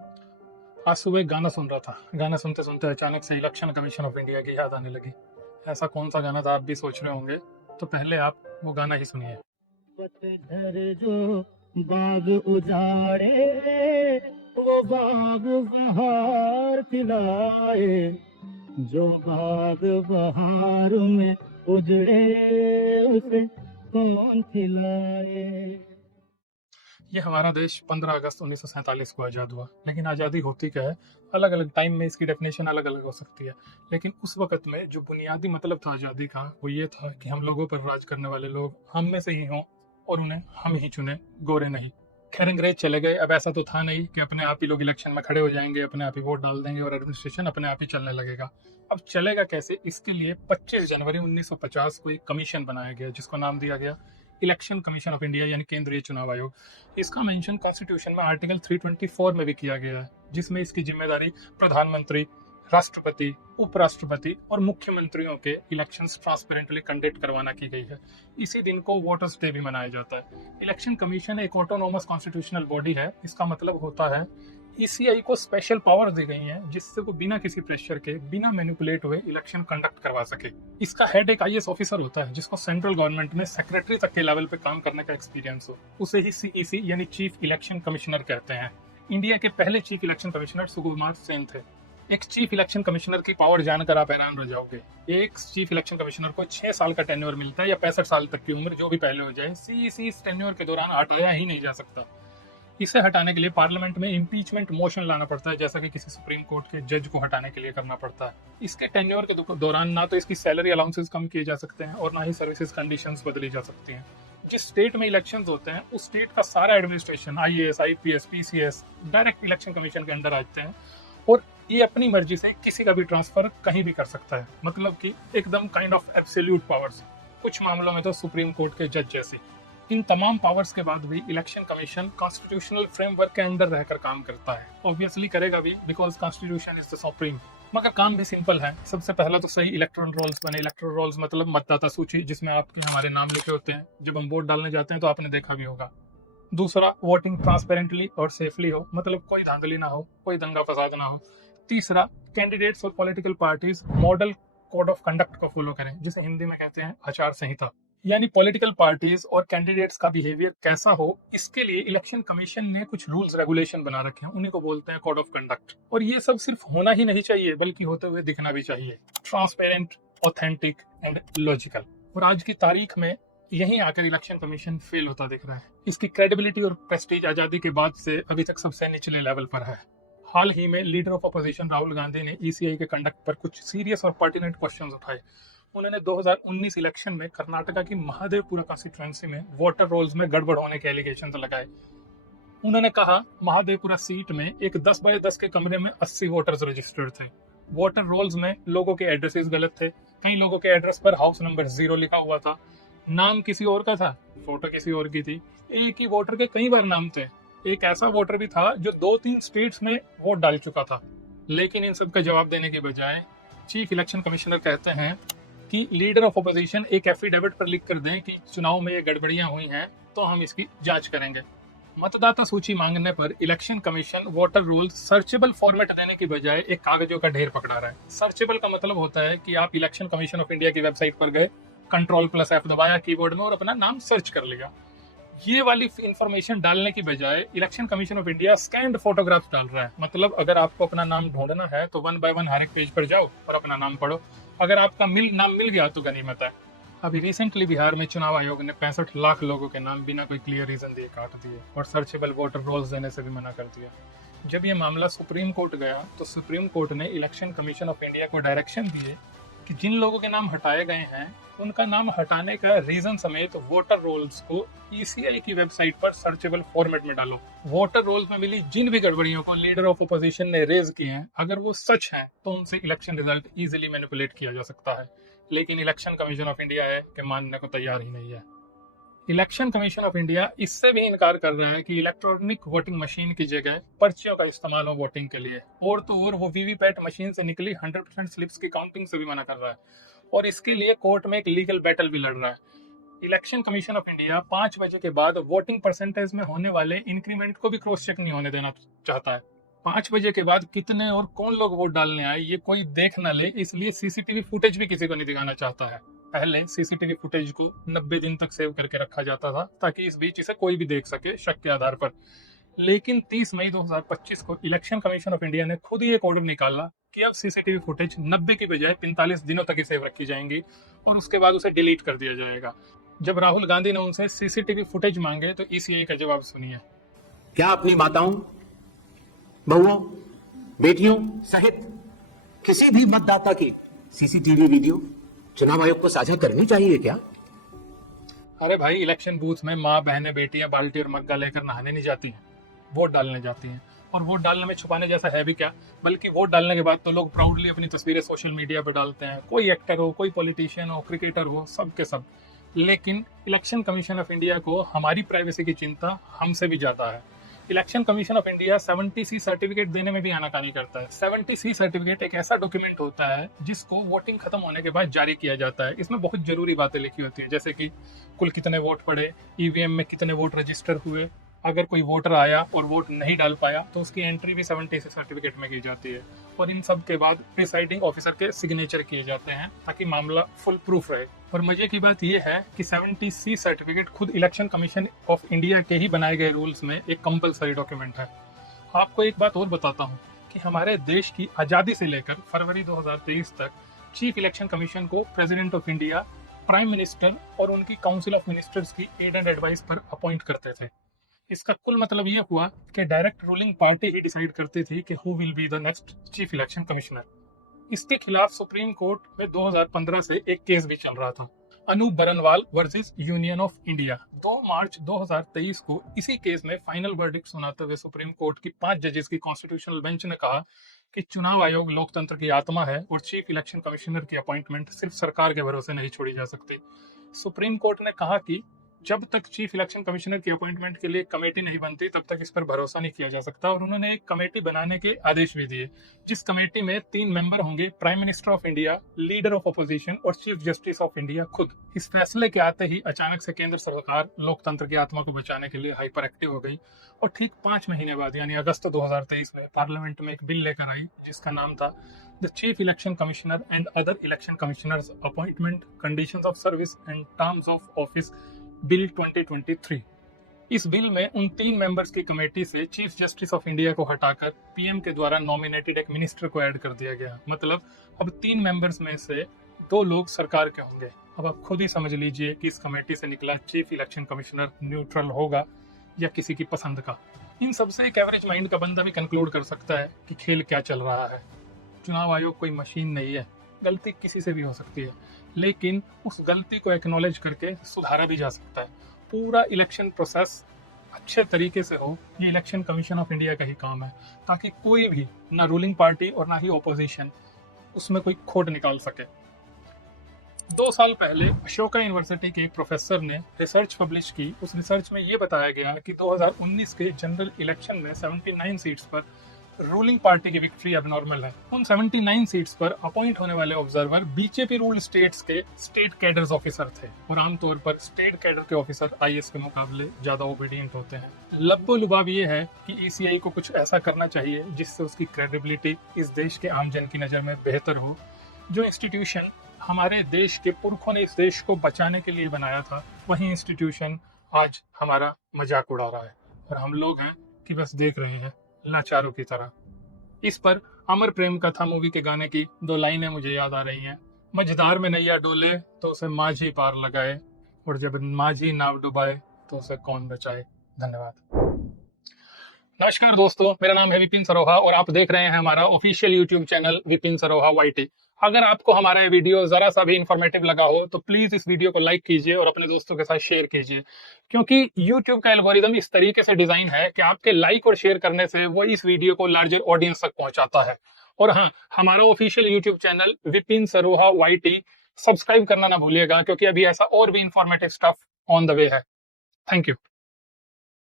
आज सुबह एक गाना सुन रहा था। गाना सुनते सुनते अचानक से इलेक्शन कमीशन ऑफ इंडिया की याद आने लगी। ऐसा कौन सा गाना था, आप भी सोच रहे होंगे। तो पहले आप वो गाना ही सुनिए। पतझर जो बाग उजाड़े, वो बाग बहार खिलाए। जो बाग बहार में उजड़े, उसे कौन खिलाए। ये हमारा देश 15 अगस्त 1947 को आज़ाद हुआ। लेकिन आज़ादी होती क्या है, अलग अलग टाइम में इसकी डेफिनेशन अलग अलग हो सकती है। लेकिन उस वक्त में जो बुनियादी मतलब था आज़ादी का, वो ये था कि हम लोगों पर राज करने वाले लोग हम में से ही हों और उन्हें हम ही चुने, गोरे नहीं। खैर, अंग्रेज चले गए। अब ऐसा तो था नहीं कि अपने आप ही लोग इलेक्शन में खड़े हो जाएंगे, अपने आप ही वोट डाल देंगे और एडमिनिस्ट्रेशन अपने आप ही चलने लगेगा। अब चलेगा कैसे, इसके लिए 25 जनवरी 1950 को एक कमीशन बनाया गया जिसको नाम दिया गया इलेक्शन कमीशन ऑफ इंडिया, यानी केंद्रीय चुनाव आयोग। इसका मेंशन कॉन्स्टिट्यूशन में आर्टिकल 324 में भी किया गया है, जिसमें इसकी जिम्मेदारी प्रधानमंत्री, राष्ट्रपति, उपराष्ट्रपति और मुख्यमंत्रियों के इलेक्शंस ट्रांसपेरेंटली कंडक्ट करवाना की गई है। इसी दिन को वोटर्स डे भी मनाया जाता है। इलेक्शन कमीशन एक ऑटोनोमस कॉन्स्टिट्यूशनल बॉडी है। इसका मतलब होता है ईसीआई को स्पेशल पावर दी गई हैं जिससे वो बिना किसी प्रेशर के, बिना मैनिपुलेट हुए इलेक्शन कंडक्ट करवा सके। इसका हेड एक आईएएस ऑफिसर होता है जिसको सेंट्रल गवर्नमेंट में सेक्रेटरी तक के लेवल पे काम करने का एक्सपीरियंस हो। उसे ही सीईसी यानी चीफ इलेक्शन कमिश्नर कहते हैं। इंडिया के पहले chief election commissioner Sukumar Sen थे। एक चीफ इलेक्शन कमिश्नर की पावर जानकर आप हैरान रह जाओगे। एक चीफ इलेक्शन कमिश्नर को 6 साल का टेन्योर मिलता है, या 65 साल तक की उम्र, जो भी पहले हो जाए। सीईसी इस टेन्योर के दौरान हटाया ही नहीं जा सकता। इसे हटाने के लिए पार्लियामेंट में इम्पीचमेंट मोशन लाना पड़ता है, जैसा कि किसी सुप्रीम कोर्ट के जज को हटाने के लिए करना पड़ता है। इसके टेन्योर के दौरान ना तो इसकी सैलरी अलाउंसेस कम किए जा सकते हैं और ना ही सर्विसेज कंडीशंस बदली जा सकती हैं। जिस स्टेट में इलेक्शंस होते हैं उस स्टेट का सारा administration, IAS, IPS, PCS, direct election commission के अंडर आते हैं। और ये अपनी मर्जी से किसी का भी ट्रांसफर कहीं भी कर सकता है, मतलब कि एकदम काइंड ऑफ एब्सोल्यूट पावर्स। कुछ मामलों में तो सुप्रीम कोर्ट के जज जैसी। इन तमाम पावर्स के बाद भी इलेक्शन कमीशन कॉन्स्टिट्यूशनल फ्रेमवर्क के अंडर रहकर काम करता है। ऑब्वियसली करेगा भी, because constitution is the supreme. मगर काम भी सिंपल है। सबसे पहला तो सही इलेक्टोरल रोल्स बने। इलेक्टोरल रोल्स मतलब मतदाता सूची, जिसमें आपके हमारे नाम लिखे होते हैं जब हम वोट डालने जाते हैं, तो आपने देखा भी होगा। दूसरा, वोटिंग ट्रांसपेरेंटली और सेफली हो, मतलब कोई धांधली ना हो, कोई दंगा फसाद ना हो। तीसरा, कैंडिडेट्स और political parties model code of conduct को फॉलो करें, जिसे हिंदी में कहते हैं आचार संहिता। यानी पॉलिटिकल पार्टीज और कैंडिडेट्स का बिहेवियर कैसा हो, इसके लिए इलेक्शन कमीशन ने कुछ रूल्स रेगुलेशन बना रखे हैं, उन्हीं को बोलते हैं कोड ऑफ कंडक्ट। और ये सब सिर्फ होना ही नहीं चाहिए, बल्कि होते हुए दिखना भी चाहिए। Transparent, authentic and logical. और आज की तारीख में यहीं आकर इलेक्शन कमीशन फेल होता दिख रहा है। इसकी क्रेडिबिलिटी और प्रेस्टीज आजादी के बाद से अभी तक सबसे निचले लेवल पर है। हाल ही में leader of opposition Rahul Gandhi ने ईसीआई के कंडक्ट पर कुछ सीरियस और पर्टिनेंट क्वेश्चंस उठाए। उन्होंने 2019 इलेक्शन में कर्नाटका की महादेवपुरा कॉन्स्टिट्यूएंसी में वोटर रोल्स में गड़बड़ होने के एलिगेशन लगाए। उन्होंने कहा, महादेवपुरा सीट में एक 10 बाय 10 के कमरे में 80 वोटर्स रजिस्टर्ड थे। वोटर रोल्स में लोगों के एड्रेसेस गलत थे। कई लोगों के एड्रेस पर हाउस नंबर 0 लिखा हुआ था, नाम किसी और का था, फोटो किसी और की थी। एक ही वोटर के कई बार नाम थे। एक ऐसा वोटर भी था जो 2-3 स्टेट्स में वोट डाल चुका था। लेकिन इन सब का जवाब देने के बजाय चीफ इलेक्शन कमिश्नर कहते हैं कि लीडर ऑफ अपोजिशन एक एफिडेविट पर लिख कर दें कि चुनाव में ये गड़बड़ियां हुई हैं, तो हम इसकी जांच करेंगे। मतदाता सूची मांगने पर election commission voter roll searchable format देने की बजाय एक कागजों का ढेर पकड़ा रहा है। सर्चेबल का मतलब होता है कि आप इलेक्शन कमीशन ऑफ इंडिया की वेबसाइट पर गए, Ctrl+F दबाया कीबोर्ड में और अपना नाम सर्च कर लिया। ये वाली इंफॉर्मेशन डालने की बजाय election commission of India scanned photographs डाल रहा है। मतलब अगर आपको अपना नाम ढूंढना है तो 1 बाय 1 हर एक पेज पर जाओ और अपना नाम पढ़ो। अगर आपका नाम मिल गया तो गनीमत है। अभी रिसेंटली बिहार में चुनाव आयोग ने 65 लाख लोगों के नाम बिना कोई क्लियर रीजन दिए काट दिए और सर्चेबल वोटर रोल्स देने से भी मना कर दिया। जब ये मामला सुप्रीम कोर्ट गया तो सुप्रीम कोर्ट ने इलेक्शन कमीशन ऑफ इंडिया को डायरेक्शन दिए कि जिन लोगों के नाम हटाए गए हैं उनका नाम हटाने का रीजन समेत वोटर रोल्स को ईसीआई की वेबसाइट पर सर्चेबल फॉर्मेट में डालो। वोटर रोल्स में मिली जिन भी गड़बड़ियों को लीडर ऑफ अपोजिशन ने रेज किए हैं, अगर वो सच हैं तो उनसे इलेक्शन रिजल्ट इजीली मैनिपुलेट किया जा सकता है। लेकिन इलेक्शन कमीशन ऑफ इंडिया है कि मानने को तैयार ही नहीं है। इलेक्शन कमीशन ऑफ इंडिया इससे भी इनकार कर रहा है कि इलेक्ट्रॉनिक वोटिंग मशीन की जगह पर्चियों का इस्तेमाल हो वोटिंग के लिए। और तो और वो वीवीपैट मशीन से निकली 100% स्लिप्स की काउंटिंग से भी मना कर रहा है और इसके लिए कोर्ट में एक लीगल बैटल भी लड़ रहा है। इलेक्शन कमीशन ऑफ इंडिया 5 बजे के बाद वोटिंग परसेंटेज में होने वाले इंक्रीमेंट को भी क्रॉस चेक नहीं होने देना चाहता है। 5 बजे के बाद कितने और कौन लोग वोट डालने आए ये कोई देख ना ले, इसलिए सीसीटीवी फुटेज भी किसी को नहीं दिखाना चाहता है। पहले सीसीटीवी फुटेज को 90 दिन तक सेव करके रखा जाता था ताकि इस बीच इसे कोई भी देख सके शक के आधार पर। लेकिन 30 मई 2025 को इलेक्शन कमीशन ऑफ इंडिया ने खुद ही एक ऑर्डर निकाला कि अब सीसीटीवी फुटेज 90 की बजाय 45 दिनों तक ही सेव रखी जाएंगी और उसके बाद उसे डिलीट कर दिया जाएगा। जब राहुल गांधी ने उनसे सीसीटीवी फुटेज मांगे तो ईसीआई का जवाब सुनिए। क्या अपनी माताओं, बहुओं, बेटियों सहित किसी भी मतदाता की सीसीटीवी वीडियो चुनाव आयोग को साझा करनी चाहिए क्या? अरे भाई, इलेक्शन बूथ में माँ, बहनें, बेटियां बाल्टी और मग्गा लेकर नहाने नहीं जाती हैं, वोट डालने जाती हैं। और वोट डालने में छुपाने जैसा है भी क्या, बल्कि वोट डालने के बाद तो लोग प्राउडली अपनी तस्वीरें सोशल मीडिया पर डालते हैं, कोई एक्टर हो, कोई पॉलिटिशियन हो, क्रिकेटर हो, सब के सब। लेकिन इलेक्शन कमीशन ऑफ इंडिया को हमारी प्राइवेसी की चिंता हमसे भी ज्यादा है। Election commission of India 70C certificate देने में भी आनाकानी करता है। 70C सर्टिफिकेट एक ऐसा डॉक्यूमेंट होता है जिसको वोटिंग खत्म होने के बाद जारी किया जाता है। इसमें बहुत जरूरी बातें लिखी होती है, जैसे कि कुल कितने वोट पड़े, ईवीएम में कितने वोट रजिस्टर हुए, अगर कोई वोटर आया और वोट नहीं डाल पाया तो उसकी एंट्री भी 70C सर्टिफिकेट में की जाती है। और इन सब के बाद प्रिसाइडिंग ऑफिसर के सिग्नेचर किए जाते हैं ताकि मामला फुल प्रूफ रहे। और मजे की बात यह है कि 70C सर्टिफिकेट खुद इलेक्शन कमीशन ऑफ इंडिया के ही बनाए गए रूल्स में एक कंपलसरी डॉक्यूमेंट है। आपको एक बात और बताता हूँ कि हमारे देश की आज़ादी से लेकर फरवरी 2023 तक चीफ इलेक्शन कमीशन को president of India, prime minister और उनकी काउंसिल ऑफ मिनिस्टर्स की एड एंड एडवाइस पर अपॉइंट करते थे। इसका कुल मतलब ये हुआ कि डायरेक्ट रूलिंग पार्टी ही डिसाइड करती थी कि who will be the next chief election commissioner. इसके खिलाफ सुप्रीम कोर्ट में 2015 से एक केस भी चल रहा था, Anoop Barnwal versus union of India. 2 मार्च 2023 को इसी केस में फाइनल वर्डिक्ट सुनाते हुए सुप्रीम कोर्ट की 5 जजेस की कॉन्स्टिट्यूशनल बेंच ने कहा कि चुनाव आयोग लोकतंत्र की आत्मा है और चीफ इलेक्शन कमिश्नर की अपॉइंटमेंट सिर्फ सरकार के भरोसे नहीं छोड़ी जा सकती। सुप्रीम कोर्ट ने कहा कि जब तक चीफ इलेक्शन कमिश्नर की अपॉइंटमेंट के लिए कमेटी नहीं बनती तब तक इस पर भरोसा नहीं किया जा सकता। और उन्होंने एक कमेटी बनाने के आदेश भी दिए, जिस कमेटी में 3 मेंबर होंगे, prime minister of India, leader of opposition और चीफ जस्टिस ऑफ इंडिया खुद। इस फैसले के आते ही अचानक से केंद्र सरकार लोकतंत्र की आत्मा को बचाने के लिए हाइपर एक्टिव हो गई और ठीक 5 महीने बाद यानी अगस्त 2023 में पार्लियामेंट में एक बिल लेकर आई जिसका नाम था the chief election commissioner and other election commissioners appointment, conditions of service and terms of office bill 2023। इस बिल में उन 3 मेंबर्स की कमेटी से चीफ जस्टिस ऑफ इंडिया को हटाकर पीएम के द्वारा नॉमिनेटेड एक मिनिस्टर को ऐड कर दिया गया। मतलब अब 3 मेंबर्स में से 2 लोग सरकार के होंगे। अब आप खुद ही समझ लीजिए कि इस कमेटी से निकला चीफ इलेक्शन कमिश्नर न्यूट्रल होगा या किसी की पसंद का। इन सबसे एक एवरेज माइंड का बंदा भी कंक्लूड कर सकता है कि खेल क्या चल रहा है। चुनाव आयोग कोई मशीन नहीं है, गलती किसी से भी हो सकती है, लेकिन उस गलती को एक्नॉलेज करके सुधारा भी जा सकता है। पूरा इलेक्शन प्रोसेस अच्छे तरीके से हो, ये इलेक्शन कमीशन ऑफ इंडिया का ही काम है, ताकि कोई भी, ना रूलिंग पार्टी और ना ही ऑपोजिशन, उसमें कोई खोट निकाल सके। 2 साल पहले अशोका यूनिवर्सिटी के एक प्रोफेसर ने रिसर्च पब्लिश की। उस रिसर्च में ये बताया गया कि 2019 के जनरल इलेक्शन में 79 सीट्स पर रूलिंग पार्टी की विक्ट्री एबनॉर्मल है। उन 79 सीट्स पर अपॉइंट होने वाले ऑब्जर्वर बीजेपी रूल्ड स्टेट्स के स्टेट कैडर्स ऑफिसर थे और आमतौर पर स्टेट कैडर के ऑफिसर आईएएस के मुकाबले ज्यादा ओबीडियंट होते हैं। लब्बो लुबाब ये है कि ईसीआई को कुछ ऐसा करना चाहिए जिससे उसकी क्रेडिबिलिटी इस देश के आम जन की नजर में बेहतर हो। जो इंस्टीट्यूशन हमारे देश के पुरखों ने इस देश को बचाने के लिए बनाया था, वही इंस्टीट्यूशन आज हमारा मजाक उड़ा रहा है और हम लोग हैं कि बस देख रहे हैं लाचारों की तरह। इस पर अमर प्रेम कथा मूवी के गाने की 2 लाइनें मुझे याद आ रही हैं। मझधार में नैया डोले तो उसे माझी पार लगाए, और जब माझी नाव डुबाए तो उसे कौन बचाए। धन्यवाद। नमस्कार दोस्तों, मेरा नाम है विपिन सरोहा और आप देख रहे हैं हमारा official YouTube channel Vipin Saroha YT। अगर आपको हमारा ये वीडियो जरा सा भी इंफॉर्मेटिव लगा हो तो प्लीज इस वीडियो को लाइक कीजिए और अपने दोस्तों के साथ शेयर कीजिए, क्योंकि YouTube का एल्गोरिदम इस तरीके से डिजाइन है कि आपके लाइक और शेयर करने से वो इस वीडियो को लार्जर ऑडियंस तक पहुंचाता है। और हाँ, हमारा official YouTube channel Vipin Saroha YT subscribe करना ना भूलिएगा, क्योंकि अभी ऐसा और भी informative stuff on the way है। Thank you.